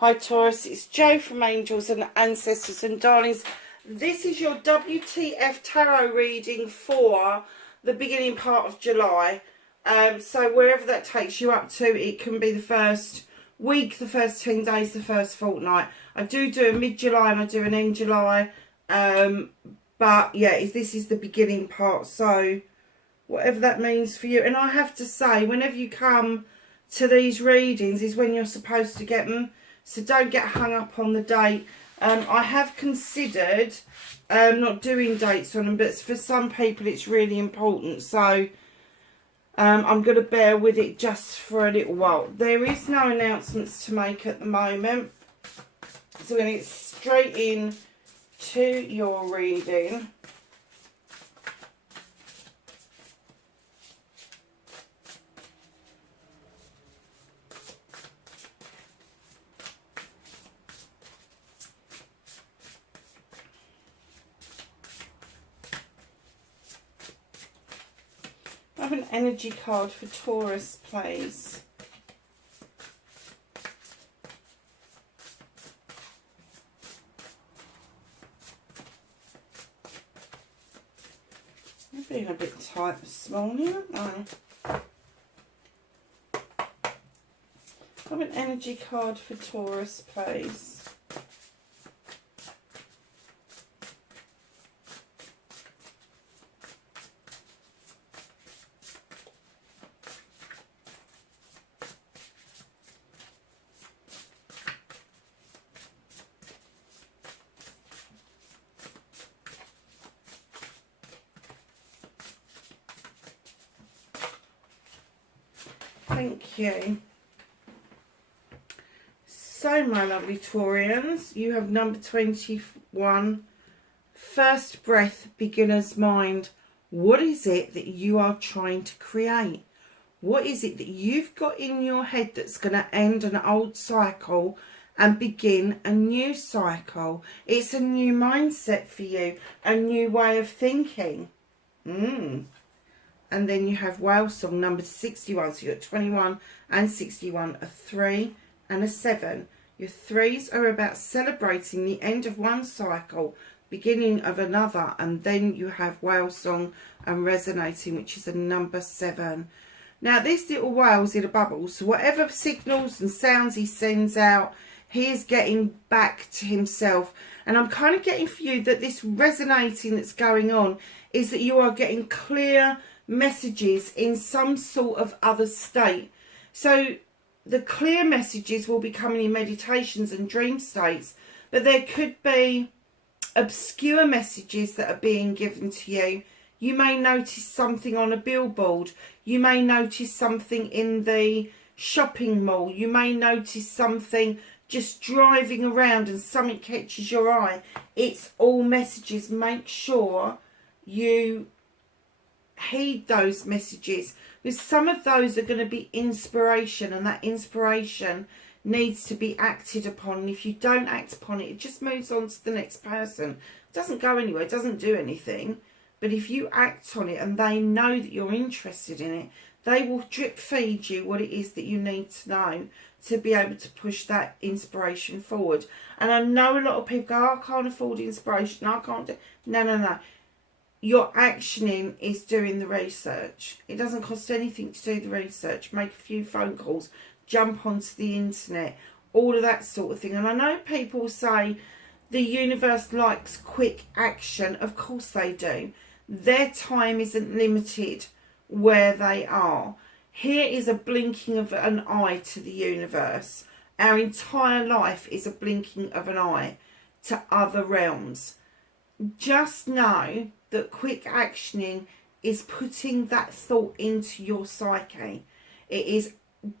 Hi Taurus, it's Jo from Angels and Ancestors and Darlings. This is your WTF Tarot reading for the beginning part of July. So wherever that takes you up to, it can be the first week, the first 10 days, the first fortnight. I do a mid-July and I do an end July. But yeah, this is the beginning part, so whatever that means for you. And I have to say, whenever you come to these readings is when you're supposed to get them. So don't get hung up on the date. I have considered not doing dates on them, but for some people it's really important. So I'm going to bear with it just for a little while. There is no announcements to make at the moment. So we're going to get straight in to your reading. I have an energy card for Taurus, please. I'm being a bit tight this morning, aren't I? I have an energy card for Taurus, please. Thank you. So, my lovely Taurians, you have number 21, first breath, beginner's mind. What is it that you are trying to create? What is it that you've got in your head that's going to end an old cycle and begin a new cycle? It's a new mindset for you, a new way of thinking. And then you have Whale Song number 61. So you've got 21 and 61, a 3 and a 7. Your 3s are about celebrating the end of one cycle, beginning of another. And then you have Whale Song and Resonating, which is a number 7. Now this little whale's in a bubble. So whatever signals and sounds he sends out, he is getting back to himself. And I'm kind of getting for you that this resonating that's going on is that you are getting clear messages in some sort of other state. So the clear messages will be coming in meditations and dream states, but there could be obscure messages that are being given to you. You may notice something on a billboard. You may notice something in the shopping mall. You may notice something just driving around and something catches your eye. It's all messages. Make sure you heed those messages, because some of those are going to be inspiration, and that inspiration needs to be acted upon. And if you don't act upon it, it just moves on to the next person. It doesn't go anywhere, it doesn't do anything. But if you act on it and they know that you're interested in it, they will drip feed you what it is that you need to know to be able to push that inspiration forward. And I know a lot of people go, oh, I can't afford inspiration, I can't do. No. Your actioning is doing the research. It doesn't cost anything to do the research. Make a few phone calls, jump onto the internet, all of that sort of thing. And I know people say the universe likes quick action. Of course they do. Their time isn't limited where they are. Here is a blinking of an eye to the universe. Our entire life is a blinking of an eye to other realms. Just know that quick actioning is putting that thought into your psyche. It is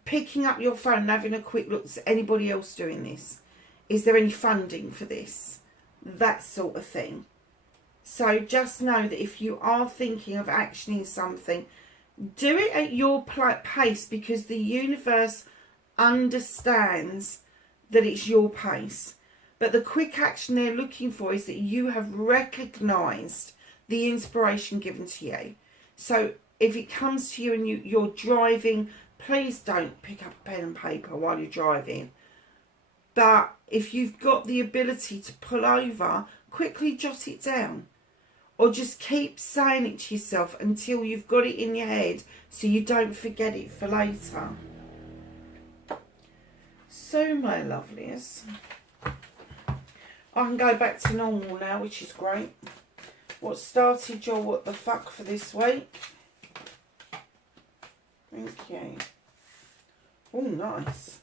picking up your phone and having a quick look. Is anybody else doing this? Is there any funding for this? That sort of thing. So just know that if you are thinking of actioning something, do it at your pace, because the universe understands that it's your pace. But the quick action they're looking for is that you have recognised the inspiration given to you. So if it comes to you and you're driving, please don't pick up a pen and paper while you're driving. But if you've got the ability to pull over, quickly jot it down. Or just keep saying it to yourself until you've got it in your head so you don't forget it for later. So, my lovelies, I can go back to normal now, which is great. What started your what the fuck for this week? Thank you. Oh, nice.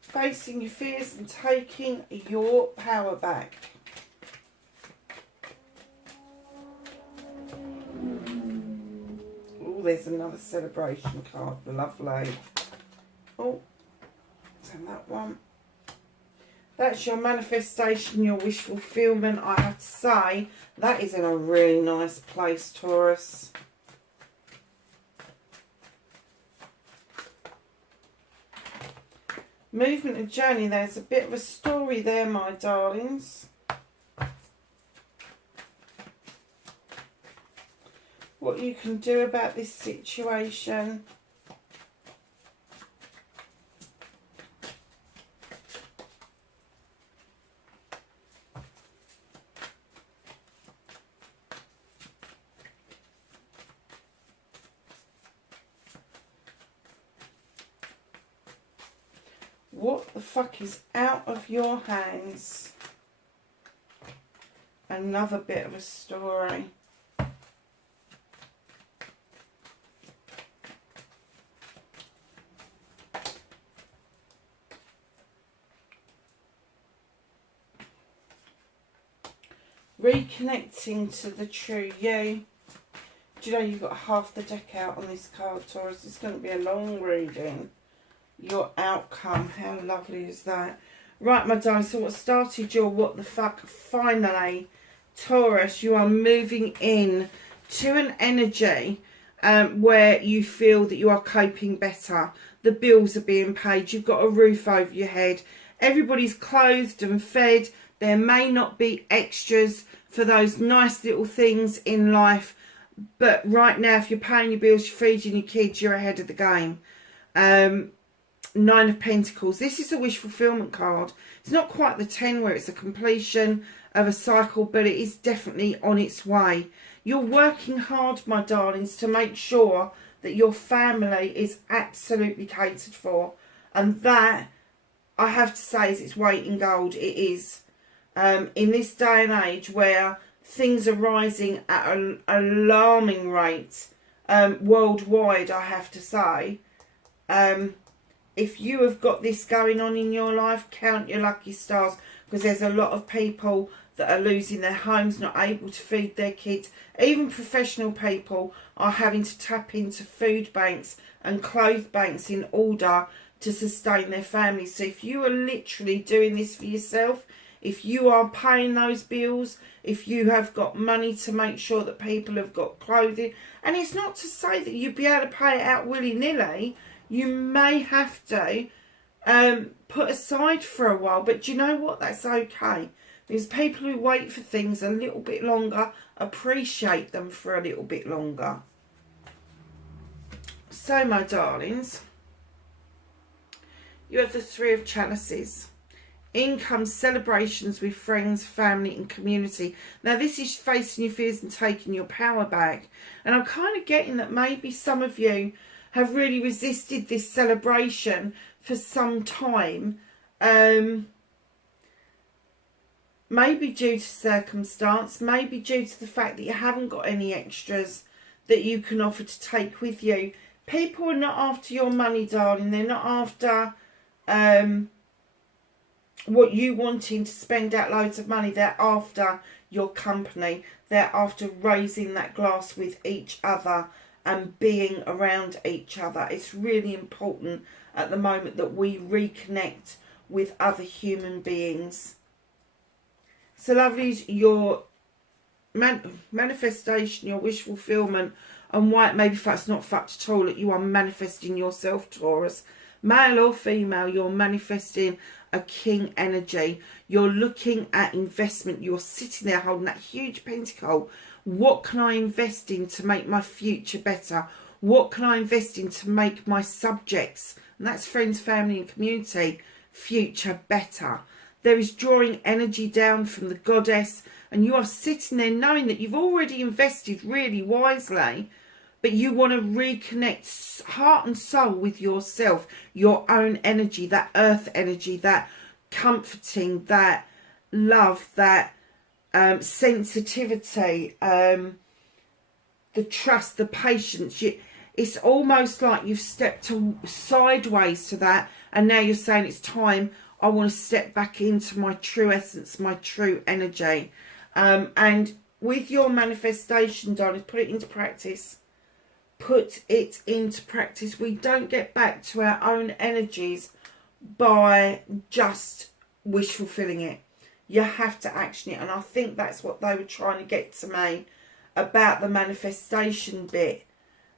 Facing your fears and taking your power back. Oh, there's another celebration card. Lovely. Oh, so that one. That's your manifestation, your wish fulfillment. I have to say, that is in a really nice place, Taurus. Movement and journey, there's a bit of a story there, my darlings. What you can do about this situation. What the fuck is out of your hands? Another bit of a story. Reconnecting to the true you. Do you know you've got half the deck out on this card, Taurus? It's going to be a long reading. Your outcome, how lovely is that? Right, my darling, so what started your what the fuck? Finally, Taurus, you are moving in to an energy where you feel that you are coping better. The bills are being paid. You've got a roof over your head. Everybody's clothed and fed. There may not be extras for those nice little things in life. But right now, if you're paying your bills, you're feeding your kids, you're ahead of the game. Nine of Pentacles. This is a wish fulfillment card. It's not quite the 10 where it's a completion of a cycle, but it is definitely on its way. You're working hard, my darlings, to make sure that your family is absolutely catered for. And that, I have to say, is its weight in gold. It is. In this day and age where things are rising at an alarming rate worldwide, I have to say. If you have got this going on in your life, count your lucky stars, because there's a lot of people that are losing their homes, not able to feed their kids. Even professional people are having to tap into food banks and clothes banks in order to sustain their families. So if you are literally doing this for yourself, if you are paying those bills, if you have got money to make sure that people have got clothing, and it's not to say that you'd be able to pay it out willy-nilly. You may have to put aside for a while, but do you know what? That's okay. Because people who wait for things a little bit longer appreciate them for a little bit longer. So, my darlings, you have the Three of Chalices. In comes celebrations with friends, family and community. Now, this is facing your fears and taking your power back. And I'm kind of getting that maybe some of you have really resisted this celebration for some time. Maybe due to circumstance, maybe due to the fact that you haven't got any extras that you can offer to take with you. People are not after your money, darling. They're not after what you wanting to spend out loads of money. They're after your company. They're after raising that glass with each other and being around each other. It's really important at the moment that we reconnect with other human beings. So, lovelies, your manifestation, your wish fulfillment, and why it may be facts, not fact at all, that you are manifesting yourself, Taurus. Male or female, you're manifesting a king energy. You're looking at investment. You're sitting there holding that huge pentacle. What can I invest in to make my future better? What can I invest in to make my subjects, and that's friends, family and community, future better. There is drawing energy down from the goddess, and you are sitting there knowing that you've already invested really wisely, but you want to reconnect heart and soul with yourself, your own energy, that earth energy, that comforting, that love, that sensitivity, the trust, the patience. It's almost like you've stepped sideways to that, and now you're saying it's time. I want to step back into my true essence, my true energy. And with your manifestation, darling, put it into practice. Put it into practice. We don't get back to our own energies by just wish fulfilling it. You have to action it. And I think that's what they were trying to get to me about the manifestation bit.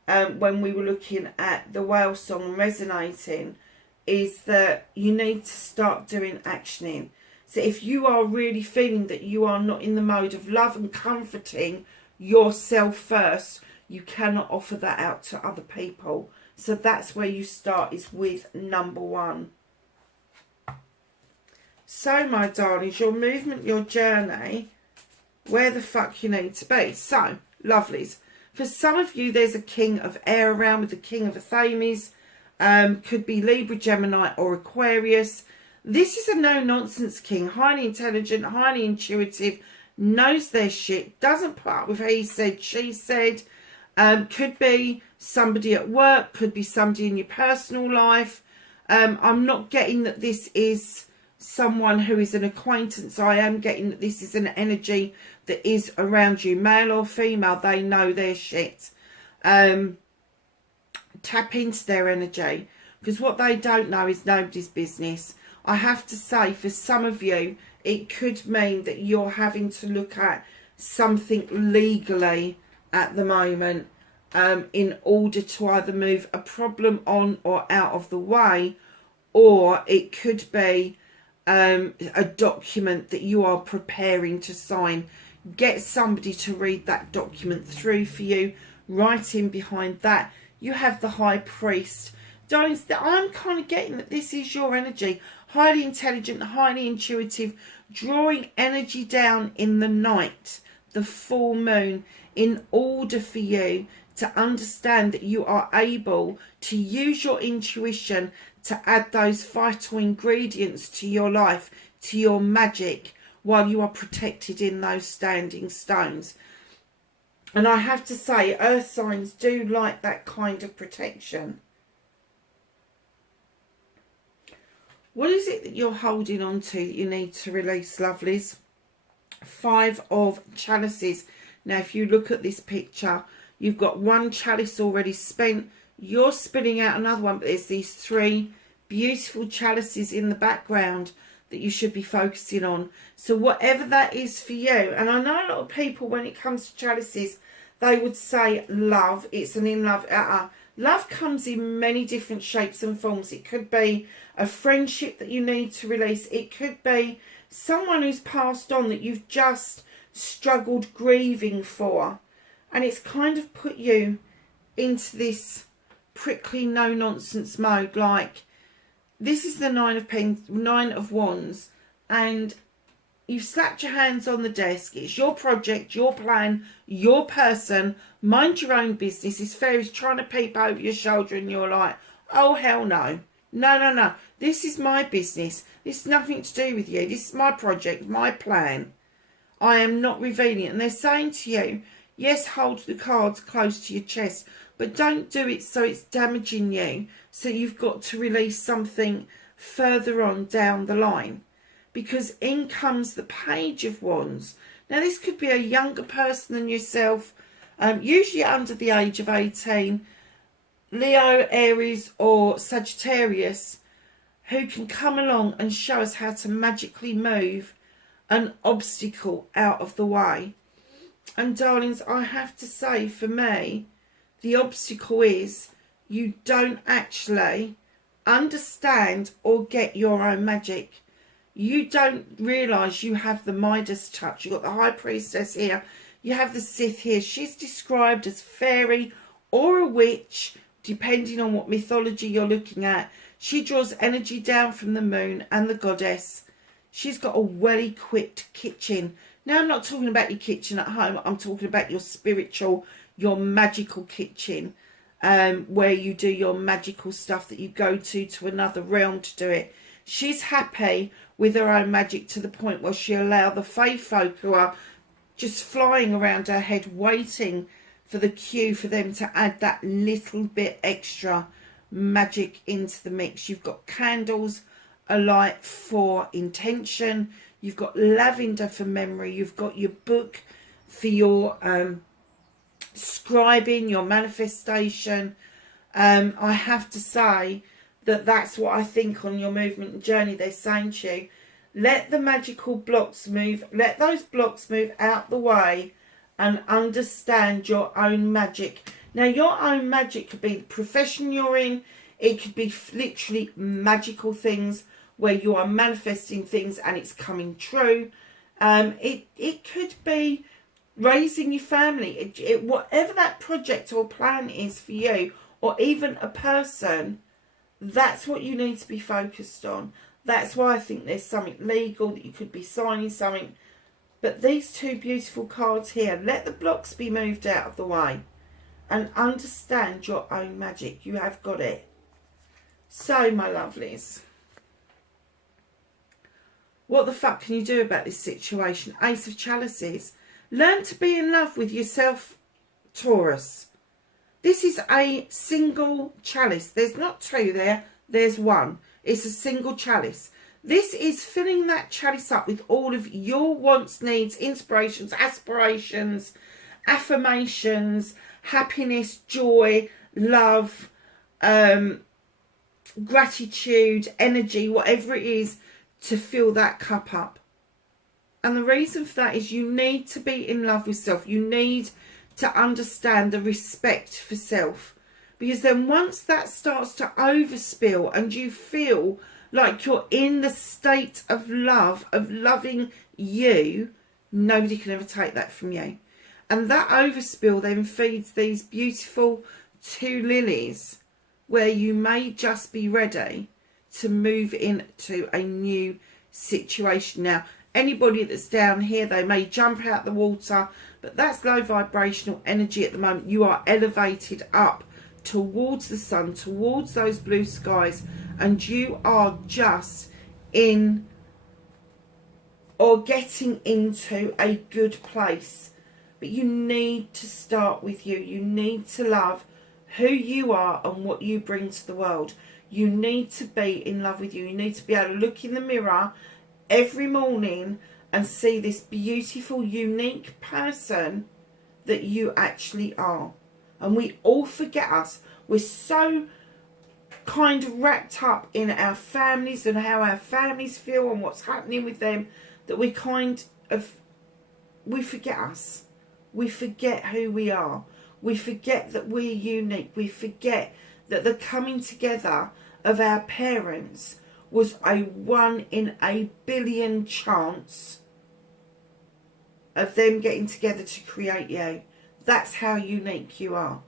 When we were looking at the whale song and resonating, is that you need to start doing actioning. So if you are really feeling that you are not in the mode of love and comforting yourself first, you cannot offer that out to other people. So that's where you start, is with number 1. So, my darlings, your movement, your journey, where the fuck you need to be. So, lovelies. For some of you, there's a king of air around with the king of Athames. Could be Libra, Gemini or Aquarius. This is a no-nonsense king. Highly intelligent, highly intuitive, knows their shit, doesn't put up with he said, she said. Could be somebody at work, could be somebody in your personal life. I'm not getting that this is someone who is an acquaintance. I am getting that this is an energy that is around you, male or female. They know their shit. Tap into their energy, because what they don't know is nobody's business. I have to say, for some of you, it could mean that you're having to look at something legally at the moment, in order to either move a problem on or out of the way, or it could be a document that you are preparing to sign. Get somebody to read that document through for you. Right in behind that, you have the High Priest. Darlings, I'm kind of getting that this is your energy. Highly intelligent, highly intuitive, drawing energy down in the night, the full moon, in order for you to understand that you are able to use your intuition to add those vital ingredients to your life, to your magic, while you are protected in those standing stones. And I have to say, earth signs do like that kind of protection. What is it that you're holding on to that you need to release, lovelies? 5 of chalices. Now, if you look at this picture, you've got 1 chalice already spent. You're spinning out another one, but there's these 3 beautiful chalices in the background that you should be focusing on. So whatever that is for you, and I know a lot of people, when it comes to chalices, they would say love. It's an in love. Love comes in many different shapes and forms. It could be a friendship that you need to release. It could be someone who's passed on that you've just struggled grieving for, and it's kind of put you into this prickly no nonsense mode. Like, this is the 9 of Wands, and you've slapped your hands on the desk. It's your project, your plan, your person. Mind your own business. This fairy's trying to peep over your shoulder, and you're like, oh hell no. No. This is my business. This is nothing to do with you. This is my project, my plan. I am not revealing it. And they're saying to you, yes, hold the cards close to your chest, but don't do it so it's damaging you. So you've got to release something further on down the line. Because in comes the Page of Wands. Now, this could be a younger person than yourself, usually under the age of 18, Leo, Aries or Sagittarius, who can come along and show us how to magically move an obstacle out of the way. And darlings, I have to say, for me, the obstacle is you don't actually understand or get your own magic. You don't realise you have the Midas touch. You've got the High Priestess here. You have the Sith here. She's described as fairy or a witch depending on what mythology you're looking at. She draws energy down from the moon and the goddess. She's got a well-equipped kitchen. Now, I'm not talking about your kitchen at home. I'm talking about your spiritual, your magical kitchen, where you do your magical stuff that you go to another realm to do it. She's happy with her own magic to the point where she'll allow the fae folk who are just flying around her head waiting for the cue for them to add that little bit extra magic into the mix. You've got candles alight for intention. You've got lavender for memory. You've got your book for your scribing, your manifestation. I have to say that that's what I think on your movement and journey. They're saying to you, let the magical blocks move. Let those blocks move out the way and understand your own magic. Now, your own magic could be the profession you're in. It could be literally magical things where you are manifesting things and it's coming true. It could be raising your family. Whatever that project or plan is for you, or even a person, that's what you need to be focused on. That's why I think there's something legal that you could be signing something. But these two beautiful cards here, let the blocks be moved out of the way and understand your own magic. You have got it. So, my lovelies, what the fuck can you do about this situation? Ace of Chalices. Learn to be in love with yourself, Taurus. This is a single chalice. There's not two there. There's one. It's a single chalice. This is filling that chalice up with all of your wants, needs, inspirations, aspirations, affirmations, happiness, joy, love, gratitude, energy, whatever it is, to fill that cup up. And the reason for that is you need to be in love with self. You need to understand the respect for self. Because then once that starts to overspill and you feel like you're in the state of love, of loving you, nobody can ever take that from you. And that overspill then feeds these beautiful two lilies where you may just be ready to move into a new situation. Now, anybody that's down here, they may jump out the water, but that's low vibrational energy at the moment. You are elevated up towards the sun, towards those blue skies, and you are just in or getting into a good place. But you need to start with you. You need to love who you are and what you bring to the world. You need to be in love with you. You need to be able to look in the mirror every morning and see this beautiful, unique person that you actually are. And we all forget us. We're so kind of wrapped up in our families and how our families feel and what's happening with them that we forget us. We forget who we are. We forget that we're unique. We forget that the coming together of our parents was a 1 in a billion chance of them getting together to create you. That's how unique you are.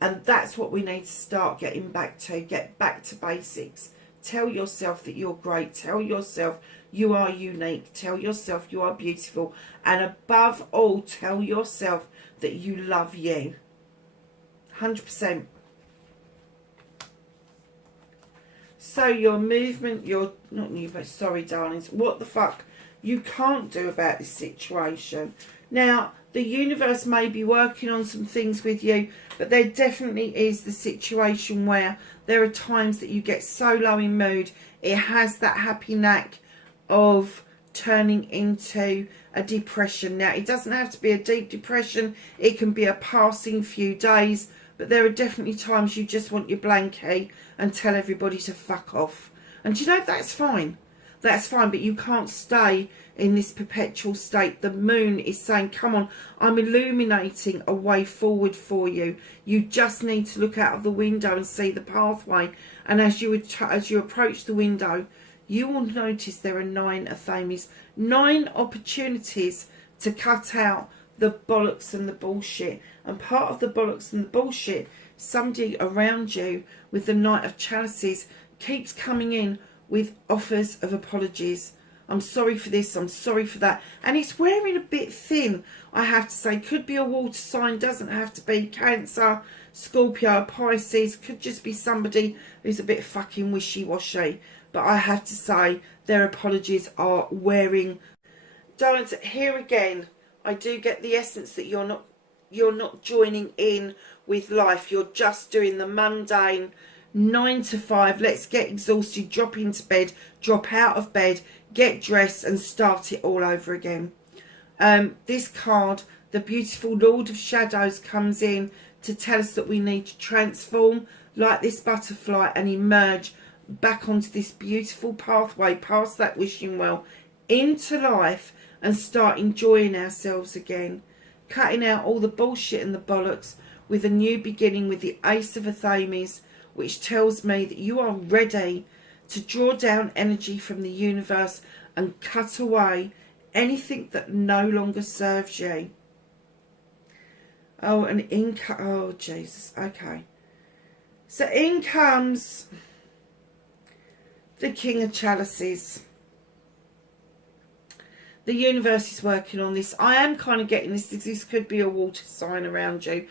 And that's what we need to start getting back to. Get back to basics. Tell yourself that you're great. Tell yourself you are unique. Tell yourself you are beautiful. And above all, tell yourself that you love you. 100%. So your movement, sorry darlings, what the fuck you can't do about this situation. Now, the universe may be working on some things with you, but there definitely is the situation where there are times that you get so low in mood, it has that happy knack of turning into a depression. Now, it doesn't have to be a deep depression. It can be a passing few days, but there are definitely times you just want your blankie and tell everybody to fuck off. And you know, that's fine. That's fine, but you can't stay in this perpetual state. The moon is saying, come on, I'm illuminating a way forward for you. You just need to look out of the window and see the pathway. And as you approach the window, you will notice there are 9 Athames, 9 opportunities to cut out the bollocks and the bullshit. And part of the bollocks and the bullshit somebody around you with the Knight of Chalices keeps coming in with offers of apologies. I'm sorry for this, I'm sorry for that. And it's wearing a bit thin, I have to say. Could be a water sign, doesn't have to be. Cancer, Scorpio, Pisces. Could just be somebody who's a bit fucking wishy-washy. But I have to say, their apologies are wearing. Don't, here again, I do get the essence that you're not joining in with life. You're just doing the mundane 9 to 5. Let's get exhausted, drop into bed, drop out of bed, get dressed and start it all over again. This card, the beautiful Lord of Shadows, comes in to tell us that we need to transform like this butterfly and emerge back onto this beautiful pathway past that wishing well into life and start enjoying ourselves again. Cutting out all the bullshit and the bollocks with a new beginning with the Ace of Athames, which tells me that you are ready to draw down energy from the universe and cut away anything that no longer serves you. Oh, and oh Jesus, okay. So in comes the King of Chalices. The universe is working on this. I am kind of getting this. This could be a water sign around you.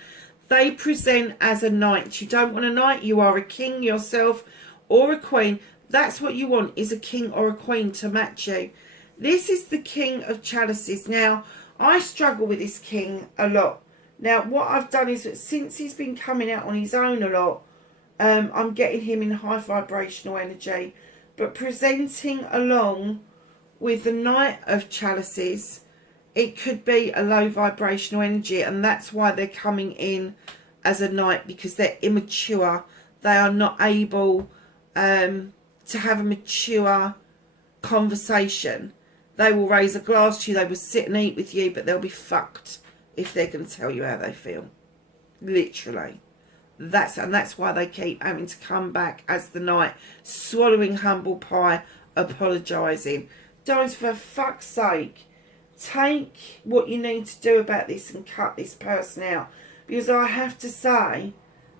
They present as a knight. You don't want a knight. You are a king yourself or a queen. That's what you want, is a king or a queen to match you. This is the King of Chalices. Now, I struggle with this king a lot. Now, what I've done is that since he's been coming out on his own a lot, I'm getting him in high vibrational energy. But presenting along with the Knight of Chalices, it could be a low vibrational energy, and that's why they're coming in as a knight, because they're immature. They are not able to have a mature conversation. They will raise a glass to you, they will sit and eat with you, but they'll be fucked if they're going to tell you how they feel. Literally. That's why they keep having to come back as the knight, swallowing humble pie, apologising. Don't, for fuck's sake, take what you need to do about this and cut this person out. Because I have to say,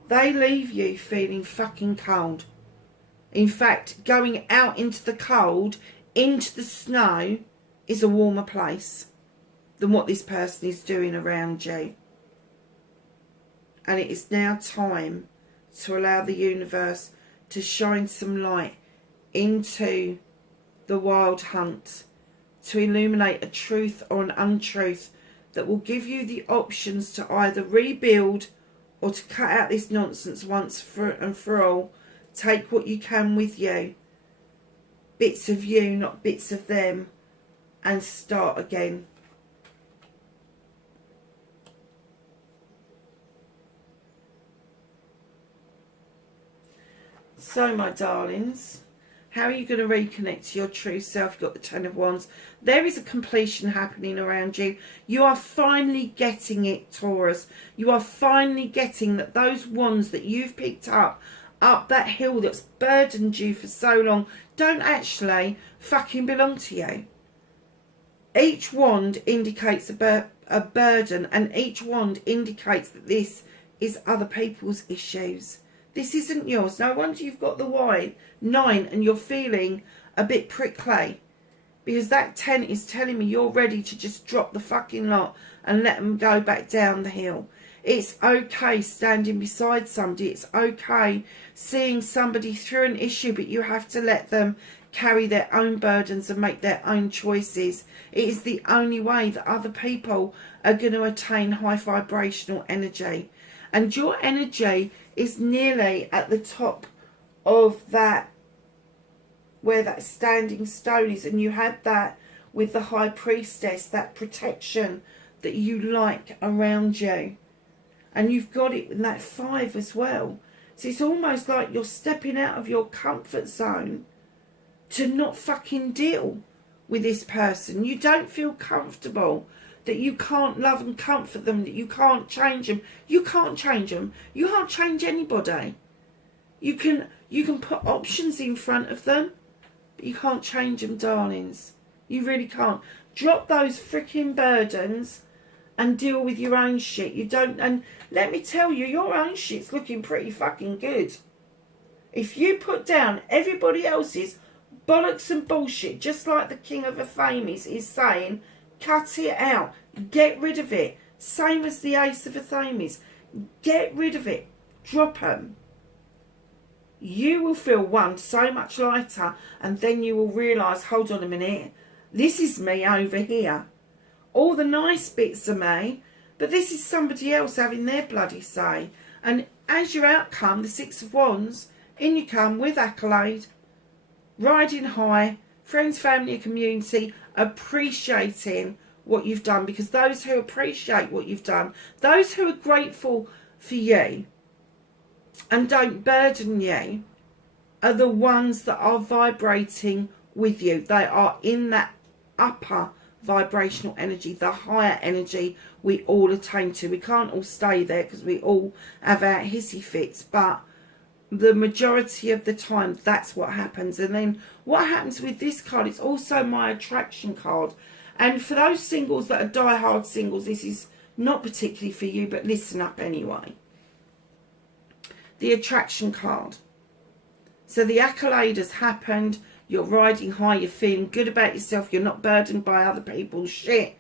they leave you feeling fucking cold. In fact, going out into the cold, into the snow, is a warmer place than what this person is doing around you. And it is now time to allow the universe to shine some light into the wild hunt, to illuminate a truth or an untruth that will give you the options to either rebuild or to cut out this nonsense once and for all. Take what you can with you, bits of you, not bits of them, and start again. So, my darlings, how are you going to reconnect to your true self? You've got the Ten of Wands. There is a completion happening around you. You are finally getting it, Taurus. You are finally getting that those wands that you've picked up that hill that's burdened you for so long, don't actually fucking belong to you. Each wand indicates a burden, and each wand indicates that this is other people's issues. This isn't yours. No wonder you've got the 9 and you're feeling a bit prickly. Because that 10 is telling me you're ready to just drop the fucking lot and let them go back down the hill. It's okay standing beside somebody. It's okay seeing somebody through an issue, but you have to let them carry their own burdens and make their own choices. It is the only way that other people are going to attain high vibrational energy. And your energy is nearly at the top of that, where that standing stone is. And you had that with the High Priestess, that protection that you like around you. And you've got it in that 5 as well. So it's almost like you're stepping out of your comfort zone to not fucking deal with this person. You don't feel comfortable that you can't love and comfort them, that you can't change them. You can't change them. You can't change anybody. You can put options in front of them, but you can't change them, darlings. You really can't. Drop those freaking burdens and deal with your own shit. You don't, and let me tell you, your own shit's looking pretty fucking good. If you put down everybody else's bollocks and bullshit, just like the King of the Thames is saying, cut it out, get rid of it. Same as the Ace of the Thames. Get rid of it. Drop them. You will feel, one, so much lighter, and then you will realise, hold on a minute, this is me over here. All the nice bits are me, but this is somebody else having their bloody say. And as your outcome, the Six of Wands, in you come with accolade, riding high, friends, family, and community, appreciating what you've done, because those who appreciate what you've done, those who are grateful for you and don't burden you, are the ones that are vibrating with you. They are in that upper vibrational energy, the higher energy we all attain to. We can't all stay there because we all have our hissy fits, but the majority of the time that's what happens. And then what happens with this card, it's also my attraction card. And for those singles that are die-hard singles, this is not particularly for you, but listen up anyway. The attraction card. So the accolade has happened. You're riding high. You're feeling good about yourself. You're not burdened by other people's shit.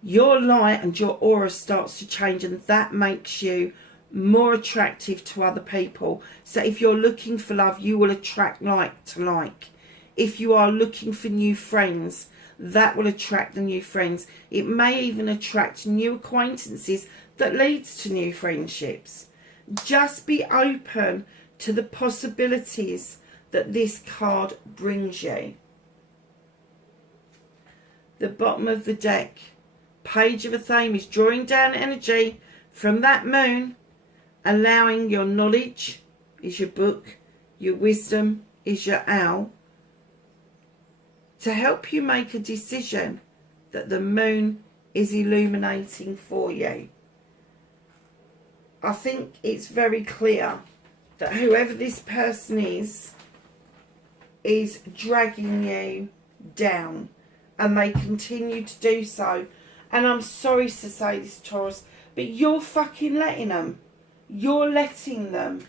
Your light and your aura starts to change, and that makes you more attractive to other people. So if you're looking for love, you will attract like to like. If you are looking for new friends, that will attract the new friends. It may even attract new acquaintances that leads to new friendships. Just be open to the possibilities that this card brings you. The bottom of the deck, Page of the Thames, drawing down energy from that moon, allowing your knowledge is your book, your wisdom is your owl, to help you make a decision that the moon is illuminating for you. I think it's very clear that whoever this person is dragging you down, and they continue to do so. And I'm sorry to say this, Taurus, but you're fucking letting them. You're letting them.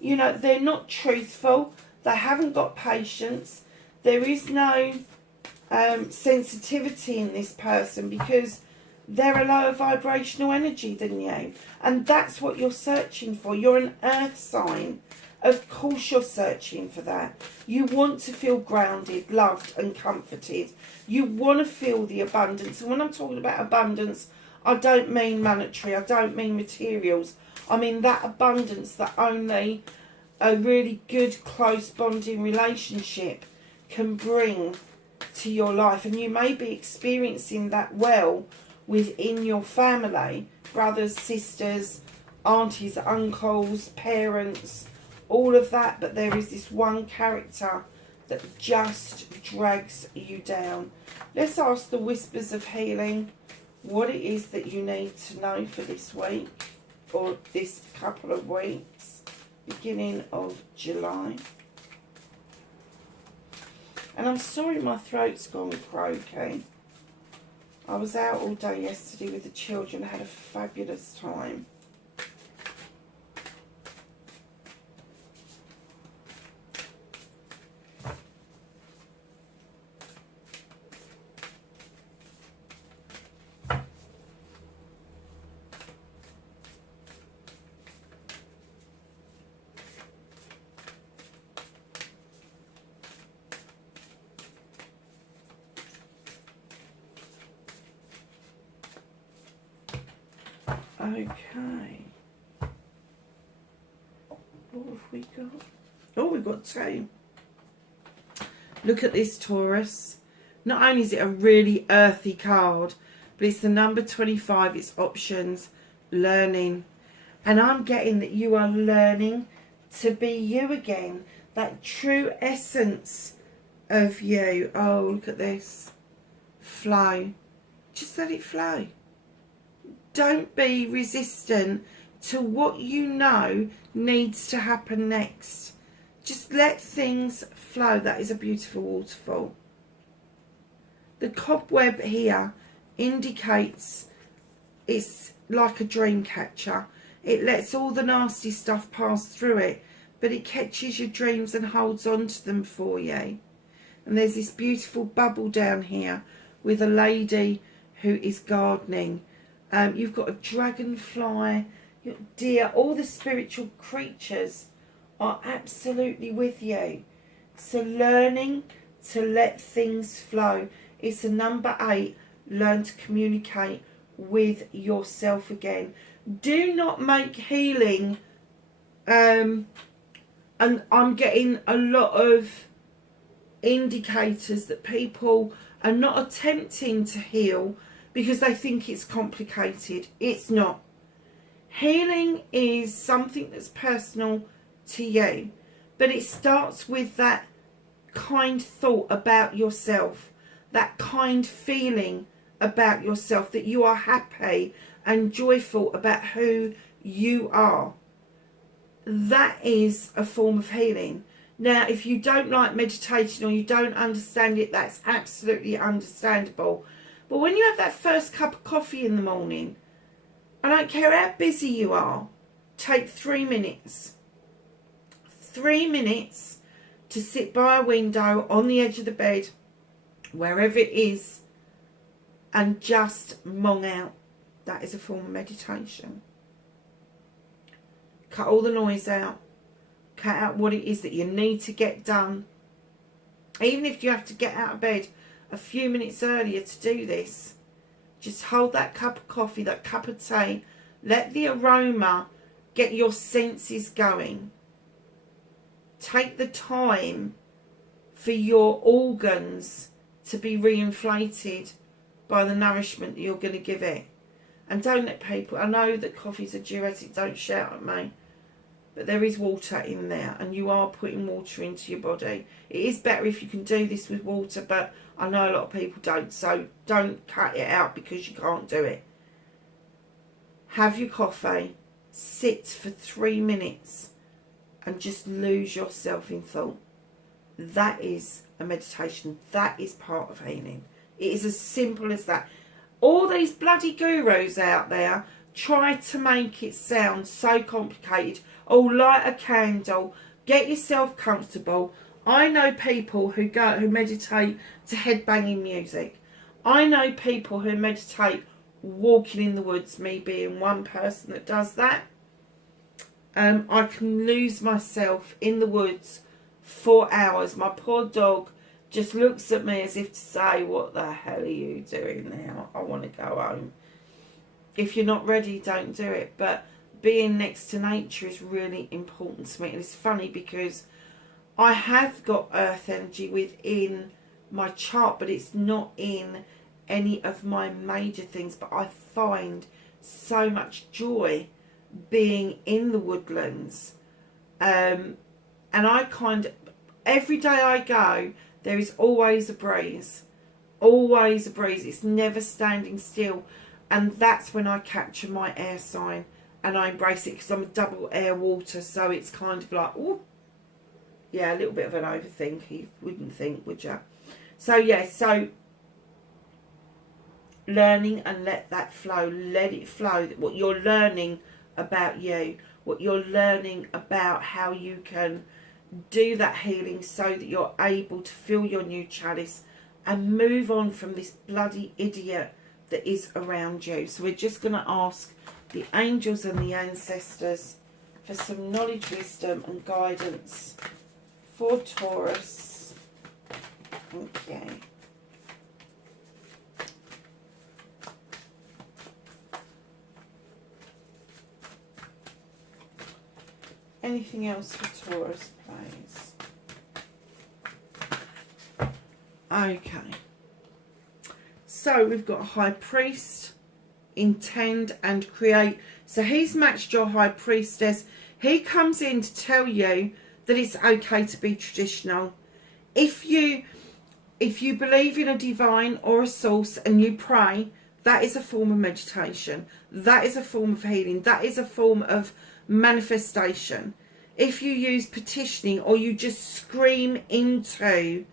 You know, they're not truthful. They haven't got patience. There is no sensitivity in this person, because they're a lower vibrational energy than you. And that's what you're searching for. You're an earth sign. Of course you're searching for that. You want to feel grounded, loved and comforted. You want to feel the abundance. And when I'm talking about abundance, I don't mean monetary. I don't mean materials. I mean that abundance that only a really good, close bonding relationship can bring to your life. And you may be experiencing that well within your family. Brothers, sisters, aunties, uncles, parents, all of that. But there is this one character that just drags you down. Let's ask the Whispers of Healing what it is that you need to know for this week, or this couple of weeks, beginning of July. And I'm sorry my throat's gone croaky. I was out all day yesterday with the children, had a fabulous time. Okay. What have we got? Oh, we've got two. Look at this, Taurus. Not only is it a really earthy card, but it's the number 25. It's options, learning. And I'm getting that you are learning to be you again. That true essence of you. Oh, look at this. Flow. Just let it flow. Don't be resistant to what you know needs to happen next. Just let things flow. That is a beautiful waterfall. The cobweb here indicates it's like a dream catcher. It lets all the nasty stuff pass through it, but it catches your dreams and holds on to them for you. And there's this beautiful bubble down here with a lady who is gardening. You've got a dragonfly, your deer, all the spiritual creatures are absolutely with you. So learning to let things flow. It's a number 8. Learn to communicate with yourself again. Do not make healing, and I'm getting a lot of indicators that people are not attempting to heal because they think it's complicated. It's not. Healing is something that's personal to you, but it starts with that kind thought about yourself, that kind feeling about yourself, that you are happy and joyful about who you are. That is a form of healing. Now, if you don't like meditation or you don't understand it, that's absolutely understandable. But when you have that first cup of coffee in the morning, I don't care how busy you are, take 3 minutes. 3 minutes to sit by a window, on the edge of the bed, wherever it is, and just mong out. That is a form of meditation. Cut all the noise out. Cut out what it is that you need to get done. Even if you have to get out of bed a few minutes earlier to do this, just hold that cup of coffee, that cup of tea. Let the aroma get your senses going. Take the time for your organs to be reinflated by the nourishment that you're going to give it. And don't let people, I know that coffee's a diuretic, don't shout at me, but there is water in there and you are putting water into your body. It is better if you can do this with water, but I know a lot of people don't, so don't cut it out because you can't do it. Have your coffee, sit for 3 minutes and just lose yourself in thought. That is a meditation. That is part of healing. It is as simple as that. All these bloody gurus out there try to make it sound so complicated. Oh, light a candle, get yourself comfortable. I know people who meditate to headbanging music. I know people who meditate walking in the woods, me being one person that does that. I can lose myself in the woods for hours. My poor dog just looks at me as if to say, what the hell are you doing now? I want to go home. If you're not ready, don't do it. But being next to nature is really important to me. And it's funny because I have got earth energy within my chart, but it's not in any of my major things. But I find so much joy being in the woodlands. And I every day I go, there is always a breeze. Always a breeze. It's never standing still. And that's when I capture my air sign. And I embrace it because I'm a double air water. So it's kind of like, oh, yeah, a little bit of an overthink. You wouldn't think, would you? So, yeah, so learning and let that flow. Let it flow. What you're learning about you. What you're learning about how you can do that healing so that you're able to fill your new chalice and move on from this bloody idiot that is around you. So we're just going to ask the angels and the ancestors for some knowledge, wisdom and guidance for Taurus. Okay. Anything else for Taurus, please? Okay. So we've got a High Priest, intend and create. So he's matched your High Priestess. He comes in to tell you that it's okay to be traditional. If you believe in a divine or a source and you pray, that is a form of meditation. That is a form of healing. That is a form of manifestation. If you use petitioning or you just scream into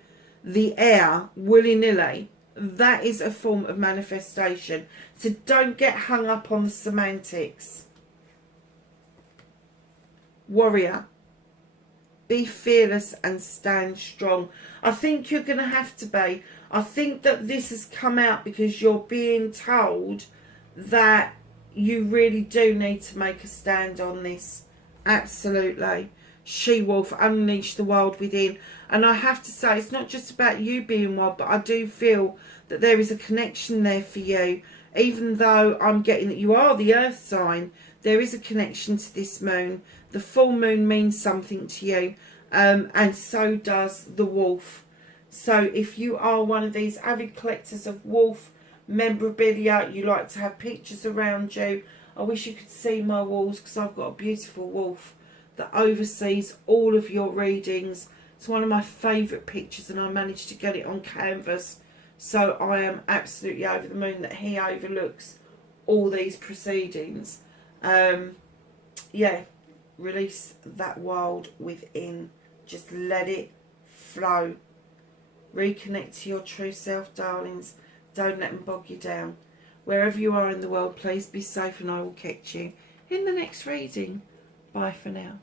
the air willy-nilly, that is a form of manifestation. So don't get hung up on the semantics. Warrior, be fearless and stand strong. I think you're going to have to be. I think that this has come out because you're being told that you really do need to make a stand on this. Absolutely. She-wolf, unleash the wild within. And I have to say, it's not just about you being wild, but I do feel that there is a connection there for you. Even though I'm getting that you are the earth sign, there is a connection to this moon. The full moon means something to you, and so does the wolf. So if you are one of these avid collectors of wolf memorabilia, you like to have pictures around you, I wish you could see my walls, because I've got a beautiful wolf that oversees all of your readings. It's one of my favourite pictures, and I managed to get it on canvas. So I am absolutely over the moon that he overlooks all these proceedings. Yeah, release that wild within. Just let it flow. Reconnect to your true self, darlings. Don't let them bog you down. Wherever you are in the world, please be safe, and I will catch you in the next reading. Bye for now.